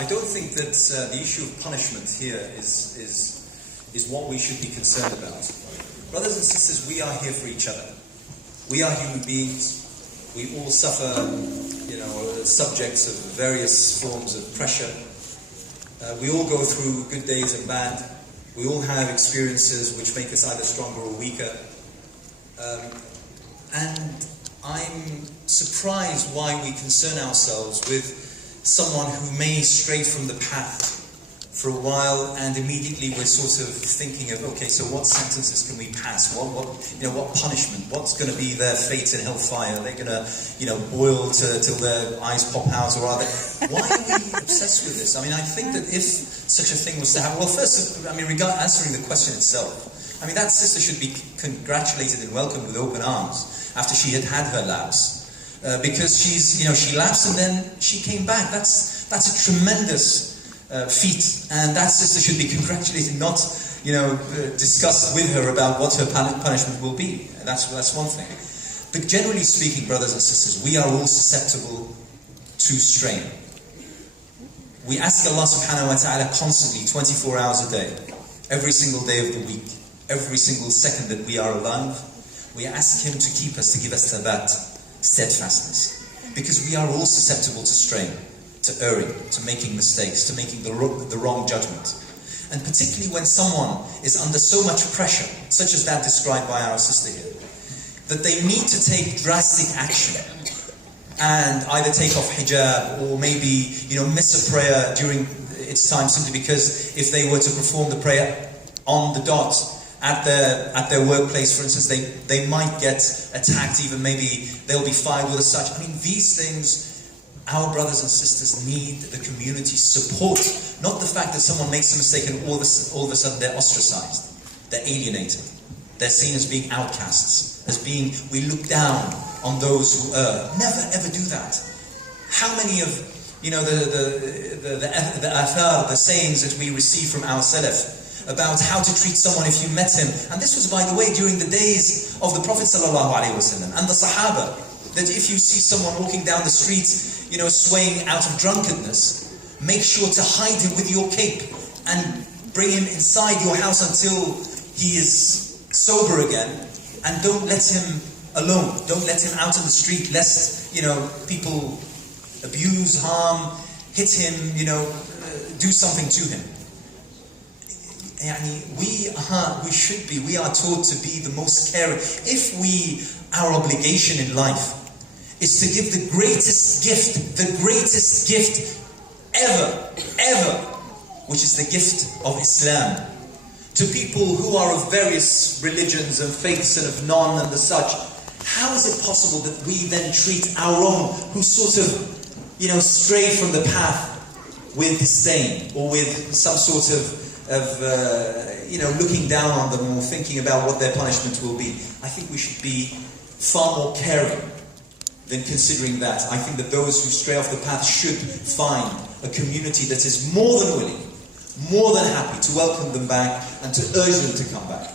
I don't think that the issue of punishment here is what we should be concerned about. Brothers and sisters, we are here for each other. We are human beings. We all suffer, subjects of various forms of pressure. We all go through good days and bad. We all have experiences which make us either stronger or weaker. And I'm surprised why we concern ourselves with someone who may stray from the path for a while, and immediately we're sort of thinking of, okay, so what sentences can we pass? What punishment? What's going to be their fate in hellfire? Are they going to, boil till their eyes pop out, or are they? Why are we obsessed with this? I mean, I think that if such a thing was to happen, well, first, answering the question itself, that sister should be congratulated and welcomed with open arms after she had her lapse, because she lapsed and then she came back. That's a tremendous feat, and that sister should be congratulated, not discussed with her about what her punishment will be. That's one thing. But generally speaking, brothers and sisters, we are all susceptible to strain. We ask Allah subhanahu wa ta'ala constantly, 24 hours a day, every single day of the week, every single second that we are alive. We ask Him to keep us, to give us that steadfastness, because we are all susceptible to strain, to erring, to making mistakes, to making the wrong judgment. And particularly when someone is under so much pressure, such as that described by our sister here, that they need to take drastic action and either take off hijab or maybe miss a prayer during its time, simply because if they were to perform the prayer on the dot at their workplace, for instance, they might get attacked, even maybe they'll be fired or as such. These things, our brothers and sisters need the community's support, not the fact that someone makes a mistake and all of a sudden they're ostracized, they're alienated, they're seen as being outcasts, as being, we look down on those who err. Never ever do that. How many of the athar, the sayings that we receive from our salaf about how to treat someone if you met him, and this was, by the way, during the days of the Prophet ﷺ and the Sahaba, that if you see someone walking down the street, swaying out of drunkenness, make sure to hide him with your cape and bring him inside your house until he is sober again, and don't let him alone. Don't let him out on the street, lest people abuse, harm, hit him, do something to him. We are taught to be the most caring. If our obligation in life is to give the greatest gift ever, which is the gift of Islam, to people who are of various religions and faiths and of none and the such, how is it possible that we then treat our own, who sort of, stray from the path, with disdain or with some sort of looking down on them or thinking about what their punishment will be? I think we should be far more caring than considering that. I think that those who stray off the path should find a community that is more than willing, more than happy to welcome them back and to urge them to come back.